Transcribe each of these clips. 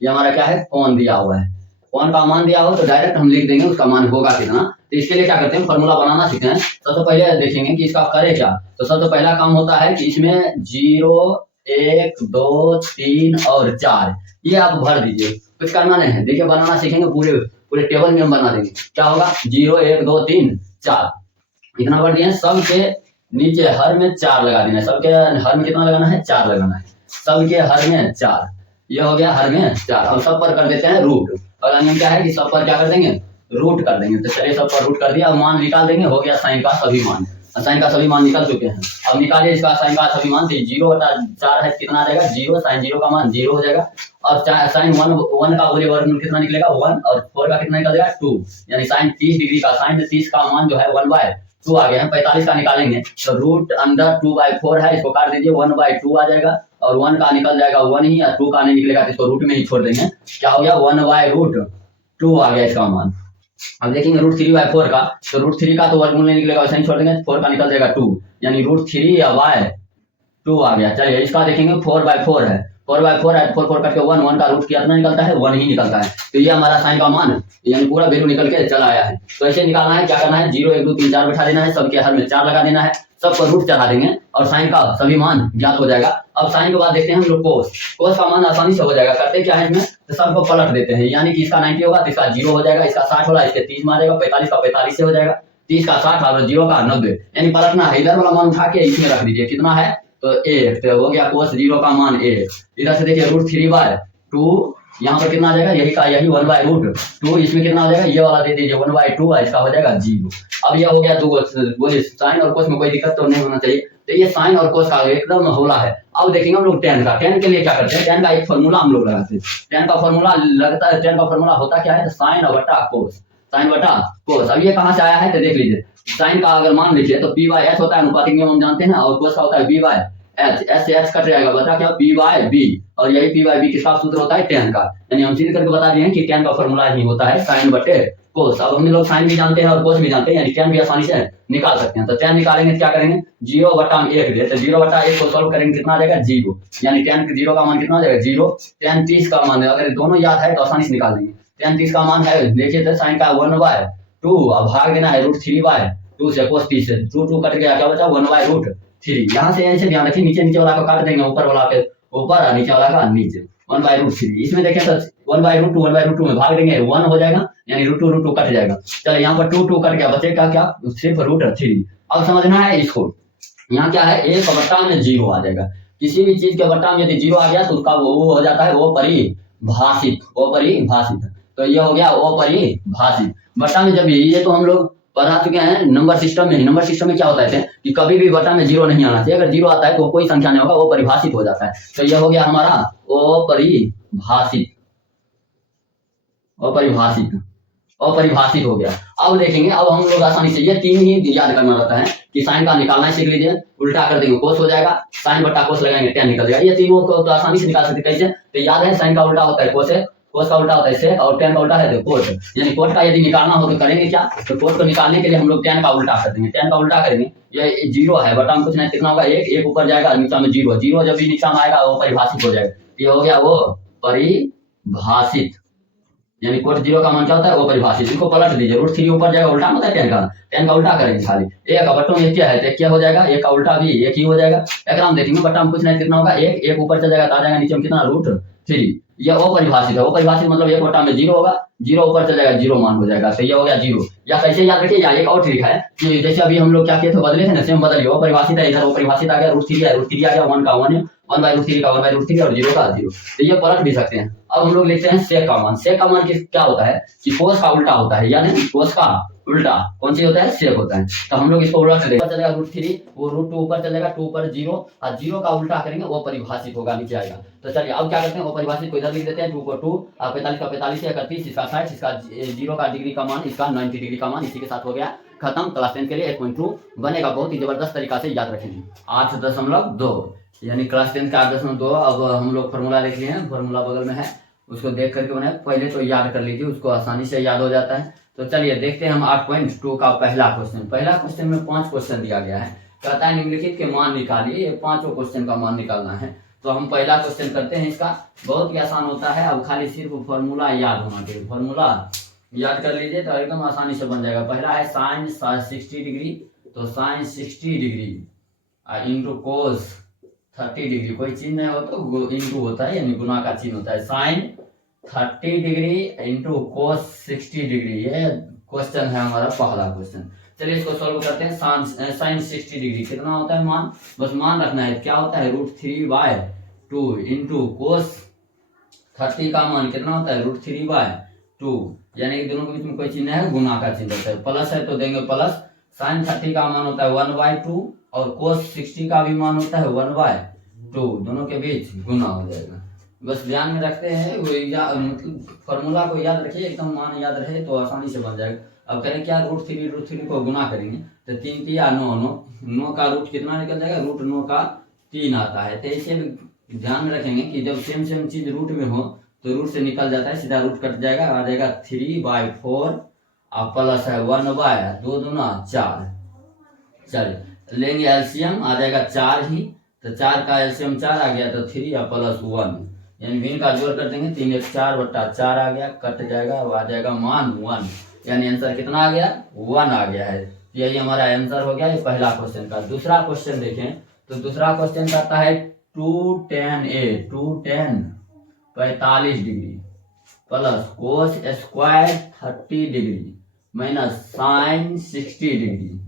ये हमारा क्या है, कौन दिया हुआ है। कौन का मान दिया हो तो डायरेक्ट हम लिख देंगे उसका मान होगा कितना। तो इसके लिए क्या करते हैं, फॉर्मूला बनाना सीखते हैं। सबसे पहले देखेंगे कि इसका करे क्या। तो सबसे पहला काम होता है कि इसमें 0 1 2 3 और 4 ये आप भर दीजिए, कुछ करना नहीं है। देखिए बनाना सीखेंगे, पूरे पूरे टेबल में हम बना देंगे। क्या होगा, 0 1 2 3 4 इतना भर दिए। सबके नीचे हर में 4 लगा देना है। सबके हर में कितना लगाना है, 4 लगाना है। सबके हर में 4, ये हो गया हर में 4। अब सब पर कर देते हैं रूट। और अन्य क्या है कि सब पर क्या कर देंगे, रूट कर देंगे। तो चलिए सब पर रूट कर दिया। अब मान निकाल देंगे, हो गया साइन का सभी मान। साइन का सभी मान निकल चुके हैं। अब निकालिए इसका साइन का सभी मान। 0/4 है, कितना आ जाएगा 0। साइन 0 का मान 0 हो जाएगा। और साइन 1 का बोले वर्गमूल कितना निकलेगा 1, और 4 का कितना निकल जाएगा 2। यानी साइन 30 डिग्री का, साइन 30 का मान जो है 1/2 आ गया है। 45 का निकालेंगे तो रूट अंडर 2/4 है, इसको काट दीजिए 1/2 आ जाएगा। और 1 का निकल जाएगा 1 ही, और 2 का नहीं निकलेगा तो इसको रूट में ही छोड़ देंगे। क्या हो गया 1/√2 आ गया इसका मान। अब देखेंगे √3/4 का, तो √3 का तो वर्गमूल नहीं निकलेगा, वैसे ही छोड़ देंगे। 4 का निकल जाएगा 2, यानी √3/2 आ गया। चलिए इसका देखेंगे 4/4 है। 4/4 है, 4 करके 1 का रूट कितना निकलता है 1 ही निकलता है। तो ये हमारा साइन का मान, यानी पूरा वैल्यू निकल के चला आया है। तो ऐसे निकालना है, क्या करना है 0 1 2 3 4 बैठा देना है। सबके हर में 4 लगा देना है, सब पर रूट चढ़ा देंगे और साइन का सभी मान ज्ञात हो जाएगा। अब साइन के बाद देखते हैं हम लोग कोस। कोस का मान आसानी से हो जाएगा। करते क्या है इसमें, तो सबको पलट देते हैं। यानी कि इसका 90 होगा तो इसका 0 हो जाएगा, इसका 60 होगा इसके 30 में आ जाएगा, 45 का 45 से हो जाएगा, 30 का 60 और 0 का 90। यानी पलटना है, इधर वाला मान उठा के इसमें रख दीजिए। कितना है तो 1, तो हो गया कोस 0 का मान 1। इधर से देखिए √3/2, यहाँ पर कितना आ जाएगा, यही का यही 1/√2। इसमें कितना हो जाएगा, ये वाला दे दीजिए 1/2 है, इसका हो जाएगा 0। अब ये हो गया दो। बोलिए साइन और कोस में कोई दिक्कत तो नहीं होना चाहिए। तो ये साइन और कोस का एकदम होला है। अब देखेंगे हम लोग टेन का। टेन के लिए क्या करते हैं, टेन का एक फॉर्मूला हम लोग लगाते हैं। टेन का फॉर्मूला लगता है, टेन का फॉर्मूला होता क्या है, साइन बटा कोस। साइन बटा कोस। अब ये कहाँ से आया है तो देख लीजिए। साइन का अगर मान लिखिए तो p/s होता है, अनुपातिक नियम हम जानते हैं। और कोस का होता है b/h। एस से एच कट जाएगा, बता क्या p/b। और यही p/b किसका सूत्र होता है, टेन का। यानी हम सीधे करके बता दिए हैं कि टेन का फॉर्मूला ही होता है साइन बटे कोस। अब हम लोग साइन भी जानते हैं और कोस भी जानते हैं, यानी टेन भी आसानी से निकाल सकते हैं। तो टेन निकालेंगे क्या करेंगे, 0/1 दे, तो 0/1 को सॉल्व करेंगे कितना आ जाएगा 0। यानी टेन 0 का मान कितना आ जाएगा 0। टेन 30 का मान है, अगर दोनों याद है तो आसानी से निकाल देंगे। टेन 30 का मान है, देखिए तो साइन का 1/2। अब भाग देना है √3/2 से, कोस 30 से 2 कट गया, क्या बचा 1/√3। यहाँ से ऐसे ध्यान रखिए, नीचे नीचे वाला को काट देंगे, ऊपर वाला पे ऊपर और नीचे वाला का नीचे। 1/√3 इसमें देखें तो 1/√2 में भाग देंगे 1 हो जाएगा, यानी √2 कट जाएगा। चलो यहाँ पर 2 कट गया, बचेगा क्या सिर्फ √3। अब समझना है इसको, यहाँ क्या है 1/0 आ जाएगा। किसी भी चीज के बट्टा में यदि 0 आ गया तो उसका वो हो जाता है अपरिभाषित। अपरिभाषित, तो ये हो गया अपरिभाषित। बट्टा में जब ये तो हम लोग पढ़ा चुके हैं नंबर सिस्टम में। नंबर सिस्टम में क्या होता है कि कभी भी बट्टा में 0 नहीं आना चाहिए। अगर 0 आता है तो कोई संख्या नहीं होगा, वो परिभाषित हो जाता है। तो ये हो गया हमारा अपरिभाषित। अपरिभाषित, अपरिभाषित हो गया। अब देखेंगे, अब हम लोग आसानी से ये 3 ही याद करना रहता है कि साइन का निकालना सीख लीजिए। उल्टा कर देंगे कोस हो जाएगा, साइन बटा कोस लगाएंगे टेन निकल जाएगा। ये तीनों को तो आसानी से निकाल सकते। कैसे, तो याद है साइन का उल्टा होता है कोस है, कोस का उल्टा होता है सेक, और टेन का उल्टा है कोट। यानी कोट का यदि निकालना हो तो करेंगे क्या, तो कोट को निकालने के लिए हम लोग टेन का उल्टा कर देंगे। टेन का उल्टा करेंगे, ये 0 है, बटा में कुछ नहीं, कितना होगा 1 ऊपर जाएगा, नीचा में 0। 0 जब भी नीचा में आएगा वो परिभाषित हो जाएगा। ये हो गया वो परिभाषित, यानी कोट 0 का मान क्या होता है वो परिभाषित। इसको पलट दीजिए, √3 ऊपर जाएगा, उल्टा होता है टेन का उल्टा करेंगे खाली। एक बट्टों में क्या है तो क्या हो जाएगा, एक का उल्टा भी एक ही हो जाएगा। एक हम देखेंगे बट्टा में कुछ नहीं, कितना होगा 1 ऊपर चल जाएगा तो आ जाएगा नीचे में कितना √3। यह अपरिभाषित है। अपरिभाषित मतलब 1 बट्टा में 0 होगा, 0 ऊपर चल जाएगा 0 मान हो जाएगा। तो ये हो गया 0। या कैसे याद रखिए, या एक और ट्रिक है कि जैसे अभी हम लोग क्या किए थे, बदले थे ना, सेम बदलिए। अपरिभाषित है, इधर अपरिभाषित आ गया, √3 है, √3 आ गया, 1 का 1 है, 1/√3 का 1/√3 और 0 का 0। तो ये पलट भी सकते हैं। अब हम लोग लिखते हैं सेक का मान। सेक का मान क्या होता है कि कोस का उल्टा होता है, यानी कोस का उल्टा कौन सी होता है, सेक होता है। तो हम लोग इसको उल्टा देंगे, चलेगा √3, वो √2 ऊपर चलेगा, 2 पर 0, और 0 का उल्टा करेंगे वो परिभाषित होगा, नीचे आएगा। तो चलिए अब क्या करते हैं, वो परिभाषित को इधर लिख देते हैं, 2 को 2, 45 का 45 है, 31 इसका 60, इसका 0 का डिग्री का मान, इसका 90 डिग्री का मान। इसी के साथ हो गया खत्म। क्लास 10 के लिए 8.2 बनेगा। बहुत ही जबरदस्त तरीका से याद रखेंगे। 8.2 यानी क्लास 10 का 8.2। अब हम लोग फॉर्मूला लिख लिए हैं, फॉर्मूला बगल में है, उसको देख करके बनाए। पहले तो याद कर लीजिए, उसको आसानी से याद हो जाता है। तो चलिए देखते हैं हम 8.2 का पहला क्वेश्चन। पहला क्वेश्चन में 5 क्वेश्चन दिया गया है। कहता है निम्नलिखित के मान निकालिए। ये 5 क्वेश्चन का मान निकालना है। तो हम पहला क्वेश्चन करते हैं इसका, बहुत ही आसान होता है। अब खाली सिर्फ फॉर्मूला याद होना चाहिए, फॉर्मूला याद कर लीजिए तो एकदम आसानी से बन जाएगा। पहला है साइन 60 डिग्री, तो sine 60 degree into cos 30 degree, कोई चिन्ह नहीं हो तो इंटू होता है, यानी गुना का चिन्ह होता है। Sine 30 degree into cos 60 degree, ये क्वेश्चन है हमारा पहला क्वेश्चन। चलिए इसको सॉल्व करते हैं। साइन 60 डिग्री कितना होता है मान, बस मान रखना है, क्या होता है √3/2 इंटू कोस 30 का मान कितना होता है √3/2, यानी कि दोनों के बीच में कोई चिन्ह है, गुना का चिन्ह होता है। प्लस है तो देंगे प्लस, साइन 30 का मान होता है 1/2 और कोस 60 का भी मान होता है 1/2, दोनों के बीच गुना हो जाएगा। बस ध्यान में रखते हैं वो मतलब फॉर्मूला को याद रखिए, एकदम मान याद रहे तो आसानी से बन जाएगा। अब करें क्या, √3 को गुना करेंगे तो 3 3 9 9 का रूट कितना निकल जाएगा, √9 का 3 आता है। तो इसे ध्यान में रखेंगे कि जब सेम चीज रूट में हो तो रूट से निकल जाता है, सीधा रूट कट जाएगा, आ जाएगा 3/4 और प्लस है 1/2 दूना 4। चलिए लेंगे एलसीएम, आ जाएगा 4 ही, तो 4 का एलसीएम 4 आ गया तो 3 और प्लस 1, यानी भिन्न का जोड़ कर देंगे, 3 1 4/4 आ गया, कट जाएगा, आ जाएगा मान 1, यानी आंसर कितना आ गया 1 आ गया है। यही हमारा आंसर हो गया ये पहला क्वेश्चन का। दूसरा क्वेश्चन देखें तो दूसरा क्वेश्चन कहता है 2tan 45 degree plus cos square 30 degree minus sine 60 degree,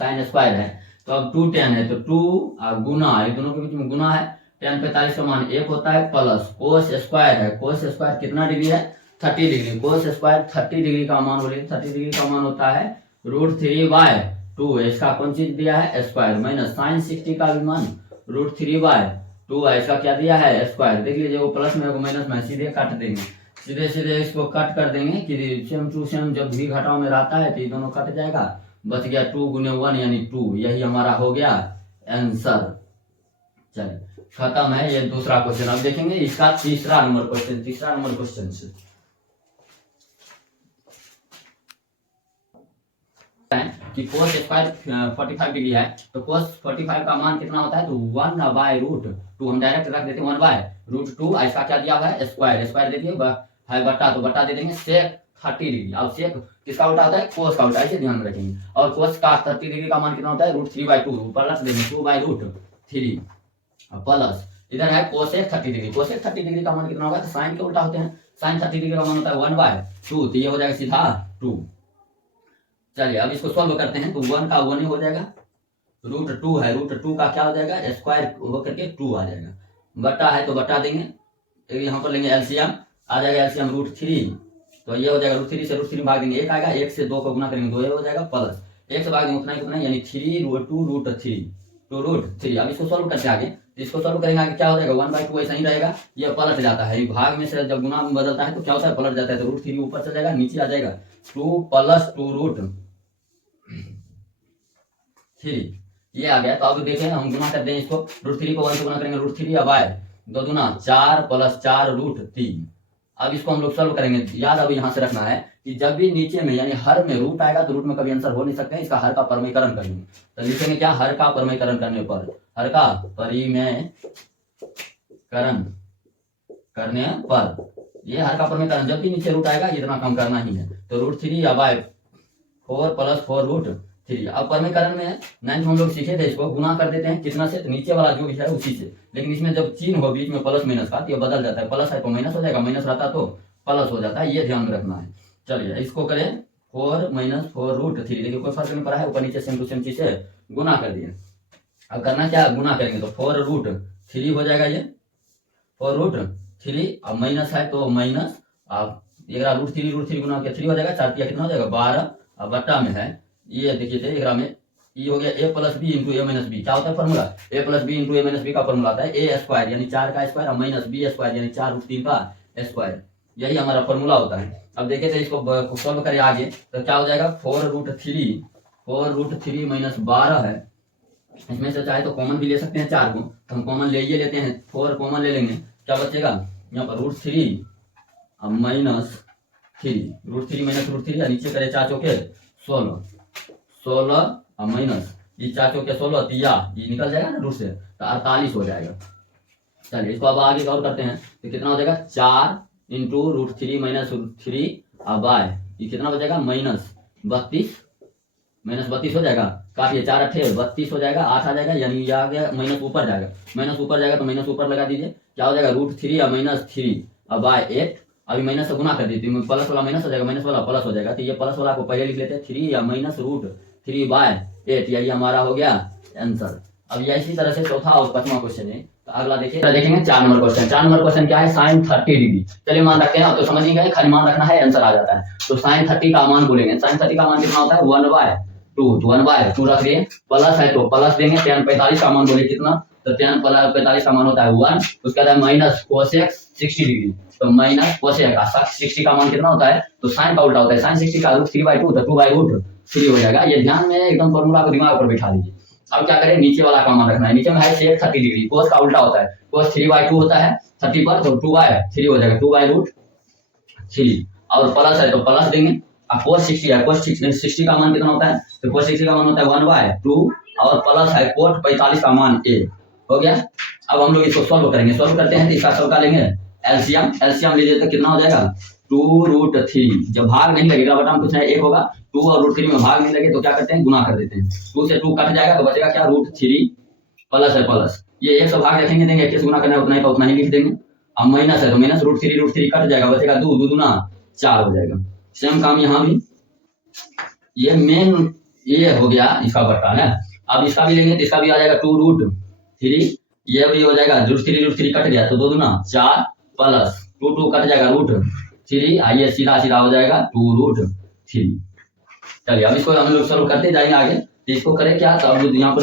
sine square है तो अब 2tan है तो 2 और गुना, ये दोनों के बीच में गुना है, tan 45 का मान 1 होता है, प्लस कोस स्क्वायर है, कोस स्क्वायर कितना डिग्री है 30 डिग्री, कोस स्क्वायर 30 डिग्री का मान बोलिए, 30 डिग्री का मान होता है √3/2, इसका कौन चीज दिया है स्क्वायर, माइनस साइन 60 का भी मान √3/2 है, इसका क्या दिया है स्क्वायर। देख लीजिए वो प्लस में माइनस में सीधे काट देंगे, सीधे इसको कट कर देंगे कि सेम टू सेम जब भी घटाव में रहता है तो ये दोनों कट जाएगा, बच गया 2 × 1 यानी 2, यही हमारा हो गया आंसर। चलिए खत्म है ये दूसरा क्वेश्चन। अब देखेंगे इसका तीसरा नंबर क्वेश्चन से कि कोस स्क्वायर 45 डिग्री है तो कोस 45 का मान कितना होता है, तो 1/√2, हम डायरेक्ट रख देते हैं 1/√2, इसका क्या दिया हुआ है स्क्वायर देखिए है बट्टा, तो बट्टा दे देंगे सेक 30 डिग्री। अब सेक किसका उल्टा होता है कोस का उल्टा, इसे ध्यान में रखेंगे। और कोस का 30 डिग्री का मान कितना होता है √3/2, प्लस देंगे 2/√3 प्लस इधर है कोसेक 30 डिग्री, कोसेक 30 डिग्री का मान कितना होगा, तो साइन के उल्टा होते हैं, साइन 30 डिग्री का मान होता है 1/2, तो ये हो जाएगा सीधा 2। चलिए अब इसको सॉल्व करते हैं तो 1 का 1 ही हो जाएगा, √2 है, √2 का क्या हो जाएगा स्क्वायर होकर के 2 आ जाएगा, बट्टा है तो बट्टा देंगे, यहाँ पर लेंगे एलसीएम, आ जाएगा एलसीएम √3, तो ये हो जाएगा √3 से √3 भाग देंगे 1 आएगा, 1 से 2 को गुना करेंगे 2 ये हो जाएगा, प्लस 1 से भाग देंगे उतना ही उतना, यानी 3√2√3। अब इसको सॉल्व करते आगे, तो इसको सॉल्व करेंगे आगे क्या हो जाएगा 1/2 ऐसा ही रहेगा, ये पलट जाता है, भाग में से जब गुना में बदलता है तो क्या होता है पलट जाता है, तो √3 ऊपर चल जाएगा, नीचे आ जाएगा 2 + 2√3, ये आ गया। तो अब देखें हम गुना करते हैं इसको, √3 को 1 से गुना करेंगे √3 अब आए 2 दूना 4 + 4√3। अब इसको हम लोग सॉल्व करेंगे, याद अब यहाँ से रखना है कि जब भी नीचे में यानी हर में रूट आएगा तो रूट में कभी आंसर हो नहीं सकता है, इसका हर का परिमेयकरण करेंगे, तो लिखेंगे क्या हर का परिमेयकरण करने पर, हर का परिमेयकरण करने पर, ये हर का परिमेयकरण जब भी नीचे रूट आएगा इतना कम करना ही है, तो √3 अब आए 4 + 4√3। अब परिमेयकरण में 9th हम लोग सीखे थे, इसको गुना कर देते हैं कितना से, तो नीचे वाला जो भी है उसी से, लेकिन इसमें जब चिन्ह हो बीच में प्लस माइनस का तो ये बदल जाता है, प्लस है तो माइनस हो जाएगा, माइनस रहता तो प्लस हो जाता है, ये ध्यान में रखना है। चलिए इसको करें 4 - 4√3, देखिए कोई फर्क नहीं पड़ा है, ऊपर नीचे सेम टू सेम चीज से गुना कर दिए। अब करना क्या गुना करेंगे तो 4√3 हो जाएगा, ये 4√3, अब माइनस है तो माइनस, अब √3 गुना के 3 हो जाएगा, 4 कितना हो जाएगा 12, अब बट्टा में है ये देखिए थे एक में ये हो गया a + b × a - b, क्या होता है formula a + b × a - b का फॉर्मूला आता है a² यानी 4 का स्क्वायर और -b² यानी 4√3 का स्क्वायर, यही हमारा फॉर्मूला होता है। अब देखिए तो इसको सॉल्व करें आगे तो क्या हो जाएगा 4√3 - 12 है, इसमें से चाहे तो कॉमन भी ले सकते हैं 4 को, तो हम कॉमन ले लेते हैं, 4 कॉमन ले लेंगे, क्या बचेगा यहाँ पर √3 अब -3, √3 - √3 या नीचे करे 4 चौके 16 और माइनस ये 4 चौके 16 तो ये निकल जाएगा ना रूट से, तो 48 हो जाएगा, चलिए इसको अब आगे गौर करते हैं तो कितना हो जाएगा 4 इंटू √3 माइनस √3 बाय ये कितना बचेगा -32 हो जाएगा। काफी 4 अट्ठे 32 हो जाएगा, 8 आ जाएगा, यानी ये आ गया माइनस ऊपर जाएगा, माइनस ऊपर जाएगा तो माइनस ऊपर लगा दीजिए, क्या हो जाएगा √3 या -3 बाय 8। अभी माइनस से गुना कर दीजिए, प्लस वाला माइनस हो जाएगा, माइनस वाला प्लस हो जाएगा, तो ये प्लस वाला को पहले लिख लेते हैं 3 या -√3 बाय 8, यही हमारा हो गया आंसर। अब ये इसी तरह से चौथा और पांचवा क्वेश्चन है। तो अगला देखिए, देखेंगे 4 नंबर क्वेश्चन। 4 नंबर क्वेश्चन क्या है, sin 30 डिग्री। चलिए मान रखते हैं, अब तो समझ नहीं गए, खाली मान रखना है, आंसर आ जाता है। तो sin 30 का मान बोलेंगे, sin 30 का मान कितना होता है 1/2, तो 1/2 रख दिए, प्लस है तो प्लस देंगे, tan 45 का मान बोले कितना, तो tan 45 का मान होता है 1, उसके बाद माइनस cosec 60 डिग्री, तो माइनस cosec का 60 का मान कितना होता है, तो sin का उल्टा होता है, sin 60 का √3/2 तो 2/√3 हो जाएगा। ये ध्यान में एकदम फॉर्मूला को दिमाग पर बैठा लीजिए। अब क्या करें, नीचे वाला का मान रखना है, नीचे में है sec 30 डिग्री, cos का उल्टा होता है, cos 3/2 होता है 30 पर, तो 2/3 हो जाएगा, 2/√3, और प्लस है तो प्लस देंगे, अब cos 60 है, cos 60 का मान कितना होता है, तो cos 60 का मान होता है 1/2, और प्लस है cot 45 का मान a हो गया। अब हम लोग इसको सॉल्व करेंगे, सॉल्व करते हैं तो इसका सॉल्व कर लेंगे, एलसीएम लीजिए तो कितना हो जाएगा 2√3, जब भाग नहीं लगेगा बटा में कुछ है 1 होगा, 2 और √3 में भाग नहीं लगे तो क्या करते हैं गुना कर देते हैं, 2 से 2 कट जाएगा तो बचेगा क्या √3 प्लस है प्लस, ये 1 से भाग रखेंगे देंगे, 21 गुना करना है उतना ही का उतना ही लिख देंगे। अब माइनस है तो माइनस √3 कट जाएगा, बचेगा 2 दूना 4 हो जाएगा। सेम काम यहाँ भी, ये मेन ये हो गया इसका बट्टा है। अब इसका भी लेंगे तो इसका भी आ जाएगा 2√3, ये भी हो जाएगा √3 कट गया तो 2 दूना 4 प्लस 2 कट जाएगा √3, आइए सीधा सीधा हो जाएगा 2√3। चलिए अब इसको हम लोग सॉल्व करते जाएंगे आगे, तो इसको करें क्या, तो अब यहाँ पर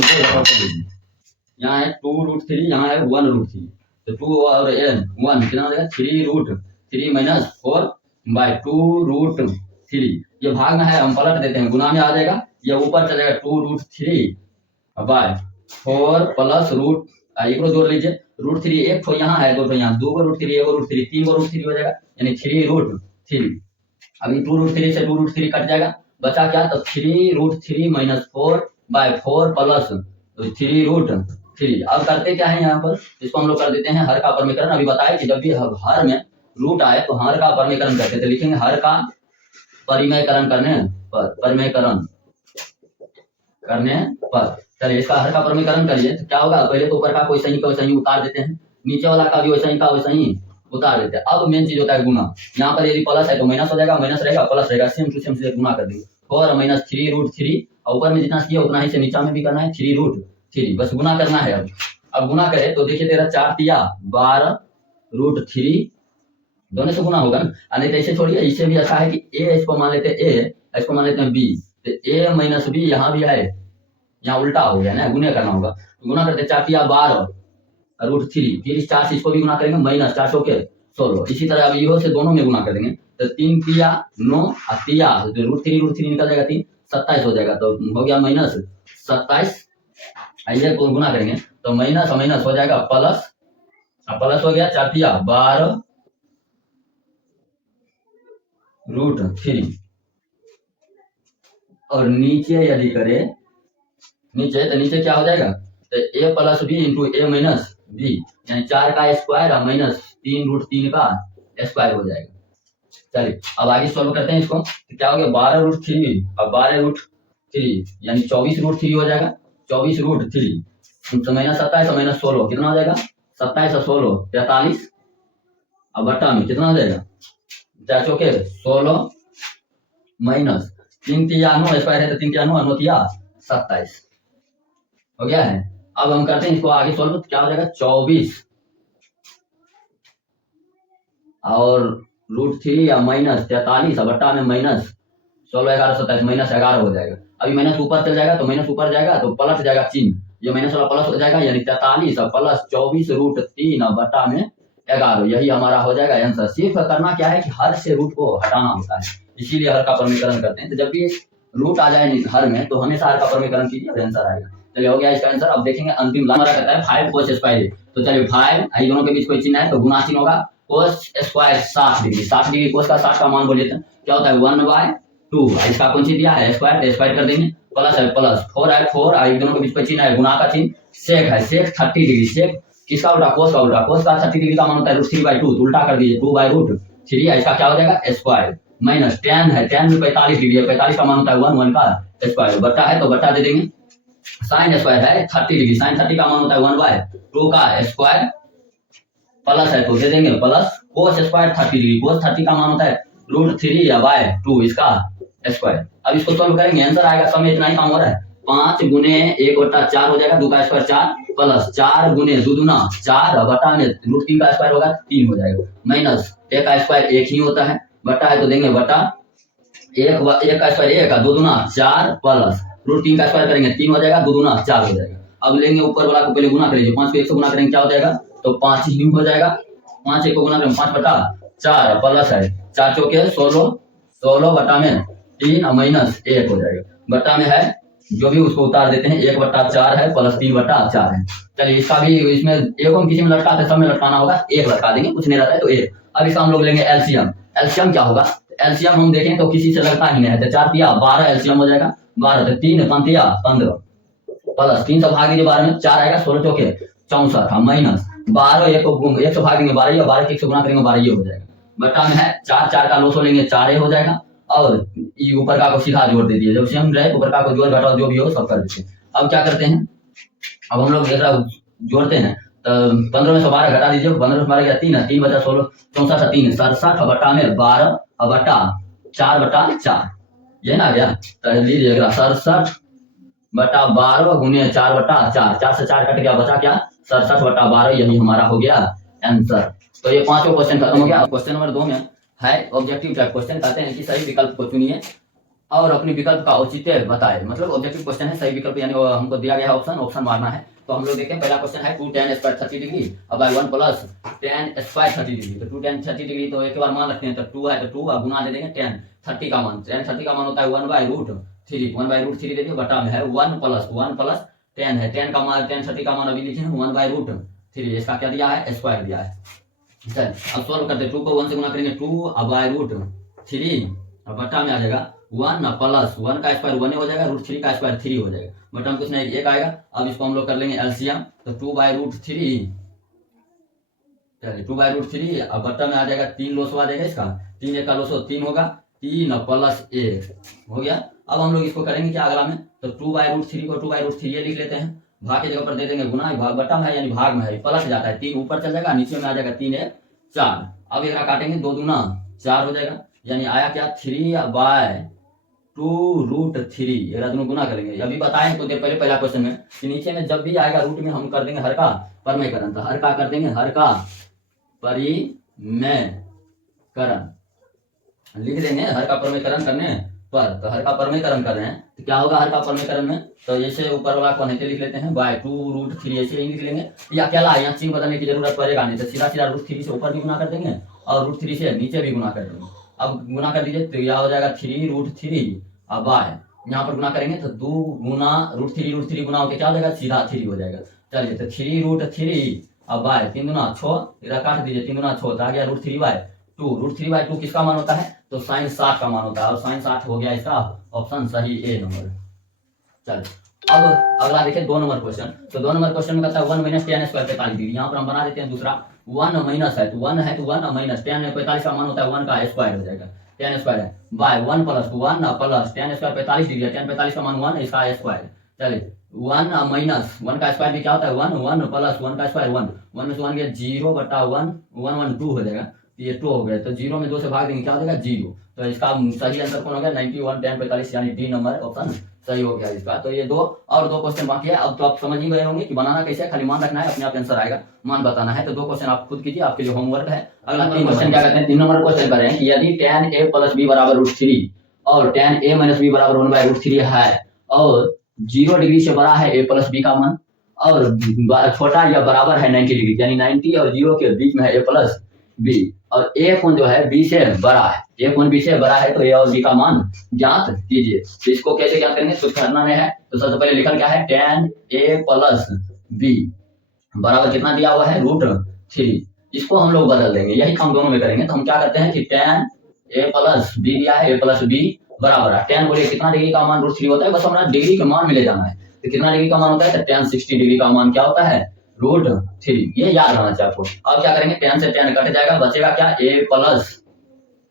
यहाँ है 2√3, यहाँ है 1√3, तो 2 और 1 कितना हो जाएगा 3√3 माइनस 4/2√3, ये भाग में है हम पलट देते हैं, गुना में आ जाएगा, ये ऊपर चलेगा 2√3/4 प्लस एक को जोड़ लीजिए, √3 एक तो यहाँ है, 2 तो यहाँ, 2 √3 1 √3 3 √3 हो जाएगा, यानी 3√3। अभी 2√3 से 2√3 कट जाएगा, बचा क्या, तो 3√3 माइनस 4/4 प्लस 3√3। अब करते क्या है यहाँ पर, इसको हम लोग कर देते हैं हर का परमीकरण। अभी बताए कि जब भी हर में रूट आए तो हर का परमीकरण करते थे, लिखेंगे हर का परिमेयकरण करने पर, परिमेयकरण करने पर। चलिए इसका हर का परमीकरण करिए तो क्या होगा, पहले तो ऊपर का कोई सही का वैसा ही उतार देते हैं, नीचे वाला का भी वैसा ही का वैसा ही उतार देते हैं। अब मेन चीज होता है गुना, यहाँ पर यदि प्लस है तो माइनस हो जाएगा, माइनस रहेगा प्लस रहेगा, सेम टू सेम से गुना कर देंगे, 4 माइनस 3√3, और ऊपर में जितना किया उतना ही से नीचा में भी करना है 3√3, बस गुना करना है। अब गुना करें तो देखिए तेरा 4 तिया 12√3, दोनों से गुना होगा ना, नहीं तो ऐसे छोड़िए, इससे भी अच्छा है कि ए इसको मान लेते हैं ए, इसको मान लेते हैं बी, तो ए माइनस बी यहाँ भी है, यहाँ उल्टा हो गया ना, गुना करना होगा, तो गुना करते 4 तिया 12√3, फिर इस 4 से इसको भी गुना करेंगे, माइनस 4 सौ के 16, इसी तरह अब इहो से दोनों में गुना कर देंगे, तो 3 तिया 9 और तिया √3 निकल जाएगा, 3 27 हो जाएगा, तो हो गया -27। आइए को गुना करेंगे तो माइनस माइनस हो जाएगा प्लस, प्लस हो गया 4 तिया 12√3, और नीचे यदि करें, नीचे तो नीचे क्या हो जाएगा, तो a plus B into A minus B, यानी 4 का स्क्वायर और माइनस 3√3 का स्क्वायर हो जाएगा। चलिए अब आगे सॉल्व करते हैं इसको, तो क्या हो गया 12√3 और 12√3 यानी 24√3 हो जाएगा, 24√3 तो माइनस 27 और माइनस 16 कितना हो जाएगा, 27 और 16 43, अब बट्टा में कितना हो जाएगा 4 चौके 16 माइनस 3 तिया 9 स्क्वायर है तो 3 तिया 9 9 तिया 27 हो गया है। अब हम करते हैं इसको आगे सॉल्व, क्या हो जाएगा 24 और √3 या माइनस 43 और बट्टा में माइनस 16 11 27 माइनस 11 हो जाएगा। अभी माइनस ऊपर चल जाएगा तो माइनस ऊपर जाएगा तो पलट जाएगा चिन्ह, ये माइनस वाला प्लस हो जाएगा, यानी 43 और प्लस 24√3 और बट्टा में 11, यही हमारा हो जाएगा आंसर। सिर्फ करना क्या है कि हर से रूट को हटाना होता है, इसीलिए हर का परमीकरण करते हैं, तो जब भी रूट आ जाए हर में तो हमेशा हर का परमीकरण कीजिए और आंसर आएगा। चलिए हो गया इसका आंसर। अब देखेंगे अंतिम हमारा कहता है 5 cos स्क्वायर, तो चलिए 5 आई दोनों के बीच कोई चिन्ह है तो गुना चिन्ह होगा, cos square 60 degree, 60 degree cos का 60 का मान बोलिए तो क्या होता है 1/2, इसका कौन सी दिया है स्क्वायर, तो स्क्वायर कर देंगे, प्लस है प्लस 4 है 4, आई दोनों के बीच कोई चिन्ह है गुना का चिन्ह, सेक है सेक 30 डिग्री, सेक किसका उल्टा, कोस का उल्टा। कोस का 30 डिग्री का मान होता है √3/2, तो उल्टा कर दीजिए 2/√3 है, इसका क्या हो जाएगा स्क्वायर, माइनस tan है, tan में 45 डिग्री है, 45 का मान होता है 1 का स्क्वायर, बट्टा है तो बट्टा दे देंगे, साइन स्क्वायर है 30 डिग्री, साइन 30 का मान होता है 1/2 का स्क्वायर, प्लस है तो दे देंगे प्लस कोस स्क्वायर 30 डिग्री, कोस 30 का मान होता है √3/2 इसका स्क्वायर। अब इसको सॉल्व करेंगे, आंसर आएगा, सब में इतना ही काम हो रहा है, 5 गुने 1/4 हो जाएगा, 2 का स्क्वायर 4, प्लस 4 गुने 2 दूना 4, बटा में √3 का स्क्वायर होगा 3 हो जाएगा, माइनस 1 का स्क्वायर 1 ही होता है, बटा है तो देंगे बटा 1 का स्क्वायर 1 का 2 दूना 4, प्लस √3 का स्क्वायर करेंगे 3 हो जाएगा, 2 दूना 4 हो जाएगा। अब लेंगे ऊपर वाला को पहले गुना कर लीजिए, 5 को 1 से गुना करेंगे क्या हो जाएगा, तो 5 ही हो जाएगा, 5 1 को गुना करेंगे 5/4, प्लस है 4 चौके 16, 16 बटा में 3 माइनस 1 हो जाएगा, बटा में है जो भी उसको उतार देते हैं 1/4 है, प्लस 3/4 है। चलिए इसका भी, इसमें एक हम किसी में लटकाते हैं, सब में लटकाना होगा, 1 लटका देंगे, कुछ नहीं रहता है तो 1। अब इसका हम लोग लेंगे एलसीएम, एलसीएम क्या होगा, एलसीएम हम देखें तो किसी से लगता ही नहीं है, तो 4 तिया 12 एलसीएम हो जाएगा, 12 तो 3 5 तिया 15, प्लस 3 से भाग दीजिए 12 में, 4 आएगा 16 चौके 64, माइनस 12 1 से भागेंगे 12, 12 1 से गुना करेंगे 12 हो जाएगा, बटा में है 4, 4 का लोसो लेंगे 4 हो जाएगा, और ये ऊपर का को सीधा जोड़ दे दिए, जब से हम रहे ऊपर का को जोड़ घटाओ जो भी हो सब कर देते हैं। अब क्या करते हैं, अब हम लोग जोड़ते हैं, तो 15 में से 12 घटा दीजिए, 15 में 12 गया 3 है, 3 बचा 16 64 3 67 बटा में 12 बटा 4/4, ये ना गया, तो लीजिएगा 67 बटा 12 गुने 4/4, 4 से 4 कट गया, बचा क्या 67 बटा 12, यही हमारा हो गया आंसर। तो ये पांचों क्वेश्चन खत्म हो गया। क्वेश्चन नंबर 2 में है ऑब्जेक्टिव टाइप क्वेश्चन, कहते हैं कि सही विकल्प को चुनिए और अपने विकल्प का औचित्य बताए, मतलब ऑब्जेक्टिव क्वेश्चन है, सही विकल्प यानी हमको दिया गया है ऑप्शन मारना है। तो हम लोग देखते हैं, पहला क्वेश्चन है 2 tan स्क्वायर 30 डिग्री अब by 1 plus tan square 30 degree, तो 2 tan 30 डिग्री तो एक बार मान रखते हैं, तो 2 है तो 2 अब गुना दे देंगे tan 30 का मान, tan 30 का मान होता है 1/√3, 1/√3 दे दिए, बटा में है 1 प्लस tan है, tan का मान tan 30 का मान अभी लिखे हैं 1/√3, इसका क्या दिया है स्क्वायर दिया है। चल अब सॉल्व करते हैं, 2 को 1 से गुना करेंगे 2/√3, अब बटा में आ जाएगा 1 प्लस 1 का स्क्वायर 1 हो जाएगा, √3 का स्क्वायर 3 हो जाएगा, बटा में कुछ नहीं 1 आएगा। अब इसको हम लोग कर लेंगे एलसीएम, तो 2/√3, चलिए 2/√3, अब बटा में आ जाएगा 3 लोसो आ जाएगा, इसका 3 1 का लोसो 3 होगा, 3 प्लस 1 हो गया। अब हम लोग इसको करेंगे क्या अगला में, तो 2/√3 को 2/√3 लिख लेते हैं, भाग की जगह पर दे देंगे गुना, भाग बटा में है यानी भाग में है, प्लस जाता है 3 ऊपर चल जाएगा, नीचे में आ जाएगा 3 1 4, अब एक काटेंगे 2 दूना 4 हो जाएगा, यानी आया क्या 3/2√3, ये दोनों गुना करेंगे। अभी बताएं तो पहले पहला क्वेश्चन में कि नीचे में जब भी आएगा रूट में हम कर देंगे हर का परिमेयकरण, तो हर का कर देंगे हर का परिमेयकरण लिख देंगे, हर का परिमेयकरण करने पर, तो हर का परिमेयकरण कर रहे हैं तो क्या होगा हर का परिमेयकरण में, तो जैसे ऊपर वाला को लिख लेते हैं बाय 2√3 ऐसे ही लिख लेंगे, या अकेला यहाँ चिन्ह बदलने की जरूरत पड़ेगा नहीं, तो सीधा सीधा √3 से ऊपर भी गुना कर देंगे और √3 से नीचे भी गुना कर देंगे। अब गुना कर दीजिए तो यह हो जाएगा 3√3, अब बाय यहाँ पर गुना करेंगे तो 2 गुना √3 गुना होकर क्या हो जाएगा सीधा 3 हो जाएगा। चलिए तो 3√3 अब बाय 3 दूना 6, इधर काट दीजिए 3 दूना 6 तो आ गया √3/2, √3/2 किसका मान होता है, तो sin 60 का मान होता है, और sin 60 हो गया इसका ऑप्शन सही ए नंबर। चलिए अब अगला देखिए 2 नंबर क्वेश्चन, तो 2 नंबर क्वेश्चन में कहता है 1 - tan स्क्वायर 45 डिग्री, यहाँ पर हम बना देते हैं दूसरा 1 माइनस है तो 1 है तो 1 माइनस tan में 45 का मान होता है 1 का स्क्वायर हो जाएगा, tan स्क्वायर है by 1 plus tan square 45 degree, tan 45 का मान 1 इसका स्क्वायर। चलिए 1 माइनस 1 का स्क्वायर भी क्या होता है 1 प्लस 1 का स्क्वायर 1 में से 1 गया 0/1 1 1 2 हो जाएगा, ये 2 हो गया, तो 0 में 2 से भाग देंगे क्या हो जाएगा 0, तो इसका सही आंसर कौन हो गया 91 tan 45 यानी डी नंबर ऑप्शन सही हो गया इसका। तो ये 2 क्वेश्चन बाकी है, अब तो आप समझ ही गए होंगे कि बनाना कैसे है, खाली मान रखना है, अपने आप आंसर आएगा, मान बताना है। तो 2 क्वेश्चन आप खुद कीजिए, आपके लिए होमवर्क है। अगला 3 क्वेश्चन क्या कहते हैं, 3 नंबर क्वेश्चन कर रहे हैं कि यदि tan a + b = √3 और tan a - b = 1/√3 है और 0 डिग्री से बड़ा है a + b का मान और छोटा या बराबर है 90 डिग्री, यानी 90 और 0 के बीच में है a + b, और a कोण जो है b से बड़ा है, a कोण b से बड़ा है, तो a और b का मान ज्ञात कीजिए। तो इसको कैसे ज्ञात करेंगे, कुछ करना नहीं है, तो सबसे पहले लिखल क्या है tan a + b बराबर कितना दिया हुआ है √3, इसको हम लोग बदल देंगे, यही काम दोनों में करेंगे। तो हम क्या करते हैं कि tan a + b दिया है, a + b बराबर है, tan बोलिए कितना डिग्री का मान √3 होता है, बस हमारा डिग्री का मान में ले जाना है, तो कितना डिग्री का मान होता है, तो tan 60 डिग्री का मान क्या होता है 3, ये याद रहना चाहिए आपको। अब क्या करेंगे, tan से tan कट जाएगा, बचेगा क्या, a प्लस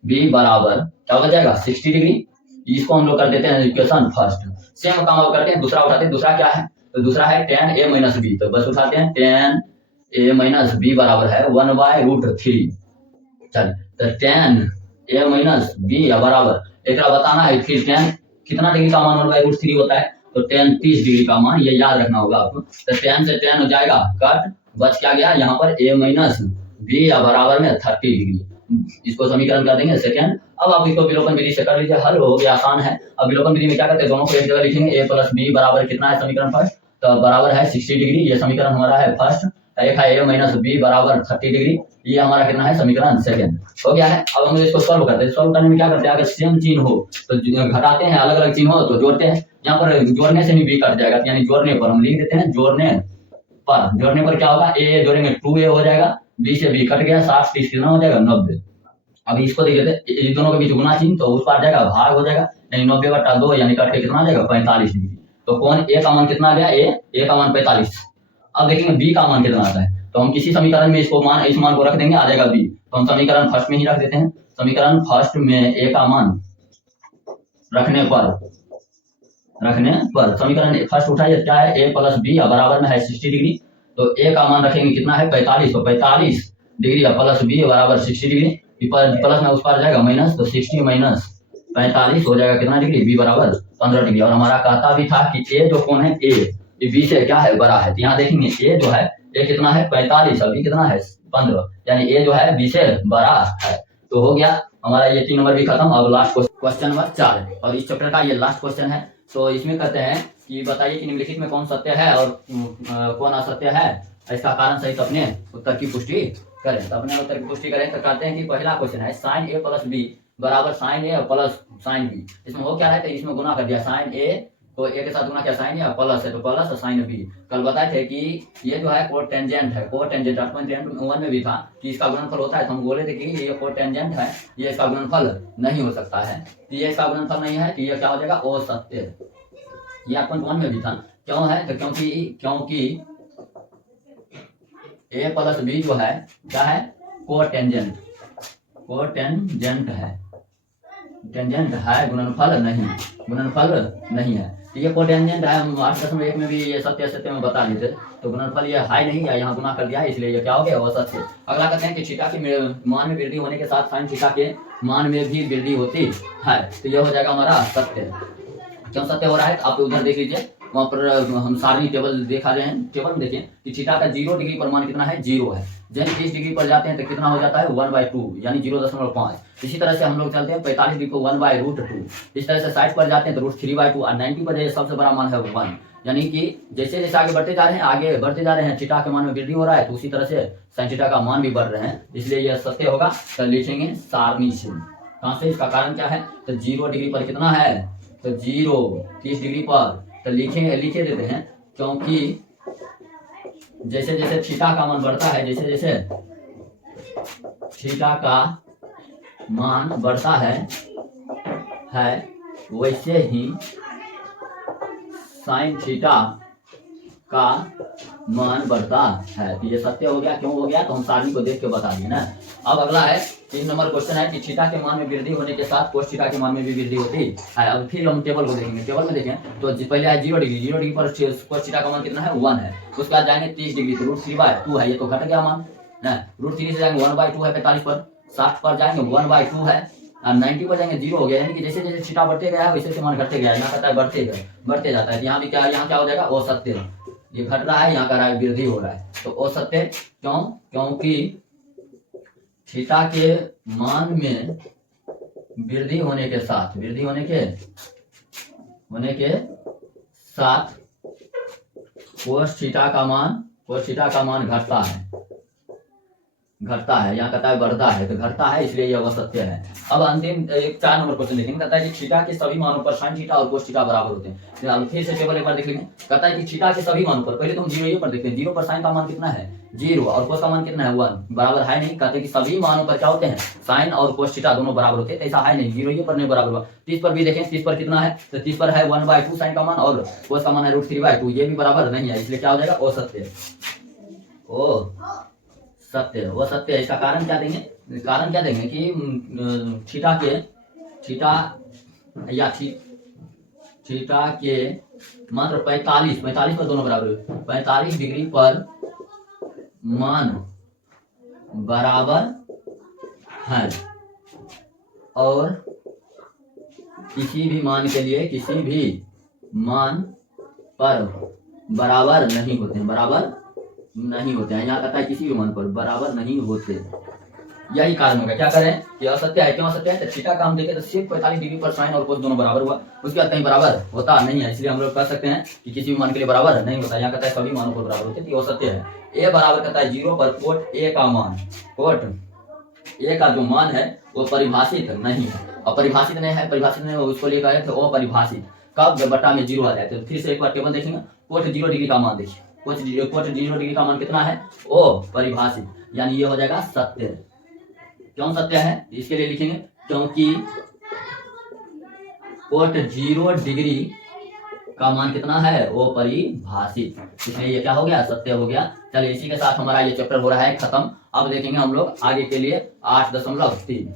b बराबर क्या हो जाएगा 60 डिग्री। इसको हम लोग कर देते हैं इक्वेशन फर्स्ट। सेम काम अब करते हैं, दूसरा उठाते हैं। दूसरा क्या है, तो दूसरा है tan a माइनस b, तो बस उठाते हैं tan a माइनस b बराबर है 1/√3। चल तो tan a माइनस b बराबर एक बताना है फिर tan कितना डिग्री का मान 1/√3 होता है, तो tan 30 डिग्री का मान, ये याद रखना होगा आपको। तो tan से tan हो जाएगा कट, बच क्या गया यहाँ पर a माइनस b बराबर में 30 डिग्री। इसको समीकरण कर देंगे सेकेंड। अब आप इसको विलोपन विधि से कर लीजिए, हल हो गया, आसान है। अब विलोपन विधि में क्या करते हैं, दोनों को एक जगह लिखेंगे, a प्लस b बराबर कितना है समीकरण फर्स्ट, तो बराबर है 60 डिग्री, ये समीकरण हमारा है फर्स्ट। एक है a माइनस b बराबर 30 डिग्री, ये हमारा कितना है समीकरण सेकंड हो गया है। अब हम इसको सॉल्व करते हैं। सॉल्व करने में क्या करते हैं, अगर सेम चिन्ह हो तो घटाते हैं, अलग अलग चिन्ह हो तो जोड़ते हैं। यहाँ पर जोड़ने से भी b कट जाएगा, यानी जोड़ने पर हम लिख देते हैं जोड़ने पर क्या होगा, a जोड़ेंगे 2a हो जाएगा, b से b कट गया, 60 30 कितना हो जाएगा 90। अब इसको देख लेते हैं, इन दोनों के बीच गुना चिन्ह, तो उस पर जाएगा भाग हो जाएगा, यानी 90/2 यानी कट के कितना आ जाएगा 45 डिग्री। तो कौन a का मान कितना आ गया, a का मान 45। अब देखेंगे b का मान कितना आता है, तो हम किसी समीकरण में इसको मान इस मान को रख देंगे, आ जाएगा b। तो हम समीकरण फर्स्ट में ही रख देते हैं। समीकरण फर्स्ट में a का मान रखने पर समीकरण फर्स्ट उठाइए, क्या है a प्लस b बराबर में है 60 डिग्री, तो a का मान रखेंगे कितना है 45, तो 45 डिग्री प्लस b बराबर 60 डिग्री, प्लस में उस पर जाएगा माइनस, तो 60 माइनस 45 हो जाएगा कितना डिग्री, b बराबर 15 डिग्री। और हमारा कहता भी था कि a जो कौन है a, ये b से क्या है बड़ा है, तो यहाँ देखेंगे a जो है a कितना है 45 और b कितना है 15, यानी a जो है b से बड़ा है। तो हो गया हमारा ये 3 नंबर भी खत्म। अब लास्ट क्वेश्चन नंबर 4 है और इस चैप्टर का ये लास्ट क्वेश्चन है। तो इसमें कहते हैं कि बताइए कि निम्नलिखित में कौन सत्य है और कौन असत्य है, इसका कारण सहित अपने उत्तर की पुष्टि करें। तो अपने उत्तर की पुष्टि करें तो कहते हैं कि पहला क्वेश्चन है साइन ए प्लस बी बराबर साइन ए प्लस साइन बी। इसमें हो क्या है, तो इसमें गुना कर दिया, साइन ए तो ए के साथ गुना किया, साइन ए प्लस है तो प्लस साइन बी। कल बताए थे कि ये जो है कोटेंजेंट है, कोटेंजेंट 1 में भी था कि इसका गुणनफल होता है, तो हम बोले थे कि ये कोटेंजेंट है, ये इसका गुणनफल नहीं हो सकता है, तो ये इसका गुणनफल नहीं है, तो ये क्या हो जाएगा असत्य। ये 1 में भी था, क्यों है, तो क्योंकि ए प्लस बी जो है क्या है कोटेंजेंट है, टेंजेंट है, गुणनफल नहीं है। तो ये कोटेंजेंट है, हम 8.1 में भी ये सत्य में बता देते, तो गुणनफल ये है नहीं है, यहाँ गुना कर दिया है, इसलिए ये क्या हो गया असत्य। अगला कहते हैं कि थीटा के मान में वृद्धि होने के साथ साइन थीटा के मान में भी वृद्धि होती है, तो ये हो जाएगा हमारा सत्य। क्यों सत्य हो रहा है, आप उधर देख लीजिए, वहां पर हम सारणी टेबल देखा रहे हैं, टेबल में देखें कि थीटा का 0 डिग्री पर मान कितना है 0 है, जब 30 डिग्री पर जाते हैं तो कितना हो जाता है 1/2 यानी 0.5। इसी तरह से हम लोग चलते हैं 45 डिग्री को 1/√2, इस तरह से 60 पर जाते हैं तो √3/2 और 90 पर सबसे बड़ा मान है 1, यानी कि जैसे जैसे आगे बढ़ते जा रहे हैं थीटा के मान में वृद्धि हो रहा है, तो उसी तरह से साइन थीटा का मान भी बढ़ रहे हैं, इसलिए यह सत्य होगा। तो लिखेंगे सारणी से, कहां से, इसका कारण क्या है, तो 0 डिग्री पर कितना है, तो 30 डिग्री पर, तो लिखे देते हैं, क्योंकि जैसे जैसे थीटा का मान बढ़ता है, जैसे जैसे थीटा का मान बढ़ता है वैसे ही साइन थीटा का मान बढ़ता है। तो ये सत्य हो गया, क्यों हो गया, तो हम सारणी को देख के बता दिए ना। अब अगला है 3 नंबर क्वेश्चन है कि थीटा के मान में वृद्धि होने के साथ कोस थीटा के मान में भी वृद्धि होती है। अब फिर हम टेबल को देखेंगे, टेबल में देखें तो पहले है 0 डिग्री पर कोस थीटा का मान कितना है 1 है, उसके बाद जाएंगे 30 डिग्री तो √3/2 है, ये तो घट गया मान ना, √3 से जाएंगे 1/2 है 45 पर, 60 पर जाएंगे 1/2 है और 90 पर जाएंगे 0 हो गया, यानी कि जैसे जैसे थीटा बढ़ते गया है वैसे से मान घटते गया है, यहाँ कहता है बढ़ते जाता है। यहाँ भी क्या, यहाँ क्या हो जाएगा असत्य, ये घट रहा है, यहाँ का वृद्धि हो रहा है, तो असत्य। क्यों, क्योंकि थीटा के मान में वृद्धि होने के साथ कोस थीटा का मान घटता है, यहाँ कहता है बढ़ता है, तो घटता है, इसलिए यह असत्य है। अब अंतिम 4 नंबर क्वेश्चन देखेंगे, कहता है कि थीटा के सभी मानों पर साइन थीटा और कोस थीटा बराबर होते हैं। तो फिर से टेबल एक बार देख लेंगे, कहता है कि थीटा के सभी मानों पर, पहले तो हम 0 पर देखते हैं, 0 पर साइन का मान कितना है 0 और कोस का मान कितना है 1, बराबर है नहीं, कहते हैं कि सभी मानों पर क्या होते हैं साइन और कोस थीटा दोनों बराबर होते हैं, ऐसा है नहीं, 0 पर नहीं बराबर हुआ। 30 पर भी देखें, 30 पर कितना है, तो 30 पर है 1/2 साइन का मान और कोस का मान है √3/2, ये भी बराबर नहीं है, इसलिए क्या हो जाएगा असत्य। वो सत्य है, वो सत्य है। इसका कारण क्या देंगे? कारण क्या देंगे कि थीटा के मात्र 45 पर दोनों बराबर हुए, 45 डिग्री पर मान बराबर है, और किसी भी मान के लिए किसी भी मान पर बराबर नहीं होते हैं, बराबर नहीं होते हैं। यहाँ कहता है किसी भी मान पर बराबर नहीं होते। यही कारण होगा। क्या करें कि असत्य है। क्यों असत्य है? तो थीटा का हम देखें तो सिर्फ 45 डिग्री पर साइन और कोस दोनों बराबर हुआ, उसके बाद कहीं बराबर होता नहीं है। इसलिए हम लोग कह सकते हैं कि किसी भी मान के लिए बराबर नहीं होता। यहाँ कहता है सभी मानों पर बराबर होते हैं, तो असत्य है। ए बराबर कहता है 0 पर कोट ए का मान, कोट ए का जो मान है वो परिभाषित नहीं है, और परिभाषित नहीं है, परिभाषित नहीं है उसको लिए गए थे अपरिभाषित। कब? जब बटा में 0 आ जाए। तो फिर से एक बार टेबल देखेंगे, कोट 0 डिग्री का मान देखिए, कोट 0 डिग्री का मान कितना है? ओ परिभाषित, यानी ये हो जाएगा सत्य। क्यों सत्य है? इसके लिए लिखेंगे क्योंकि कोट 0 डिग्री का मान कितना है? वो परिभाषित, इसलिए ये क्या हो गया? सत्य हो गया। चलिए इसी के साथ हमारा ये चैप्टर हो रहा है खत्म। अब देखेंगे हम लोग आगे के लिए 8.3।